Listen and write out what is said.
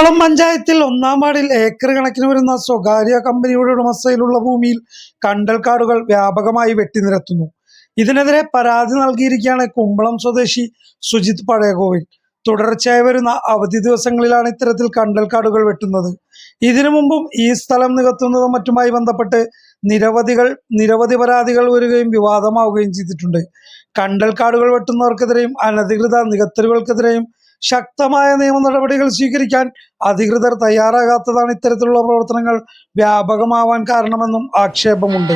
കുമ്പളം പഞ്ചായത്തിൽ ഒന്നാം വാർഡിൽ ഏക്കർ കണക്കിന് വരുന്ന സ്വകാര്യ കമ്പനിയുടെ ഉടമസ്ഥയിലുള്ള ഭൂമിയിൽ കണ്ടൽക്കാടുകൾ വ്യാപകമായി വെട്ടിനിരത്തുന്നു. ഇതിനെതിരെ പരാതി നൽകിയിരിക്കുകയാണ് കുമ്പളം സ്വദേശി സുജിത് പഴയകോവിൽ. തുടർച്ചയായി വരുന്ന അവധി ദിവസങ്ങളിലാണ് ഇത്തരത്തിൽ കണ്ടൽക്കാടുകൾ വെട്ടുന്നത്. ഇതിനു മുമ്പും ഈ സ്ഥലം നികത്തുന്നതും മറ്റുമായി ബന്ധപ്പെട്ട് നിരവധികൾ നിരവധി പരാതികൾ വരികയും വിവാദമാവുകയും ചെയ്തിട്ടുണ്ട്. കണ്ടൽക്കാടുകൾ വെട്ടുന്നവർക്കെതിരെയും അനധികൃത നികത്തലുകൾക്കെതിരെയും ശക്തമായ നിയമ നടപടികൾ സ്വീകരിക്കാൻ അധികൃതർ തയ്യാറാകാത്തതാണ് ഇത്തരത്തിലുള്ള പ്രവർത്തനങ്ങൾ വ്യാപകമാവാൻ കാരണമെന്നും ആക്ഷേപമുണ്ട്.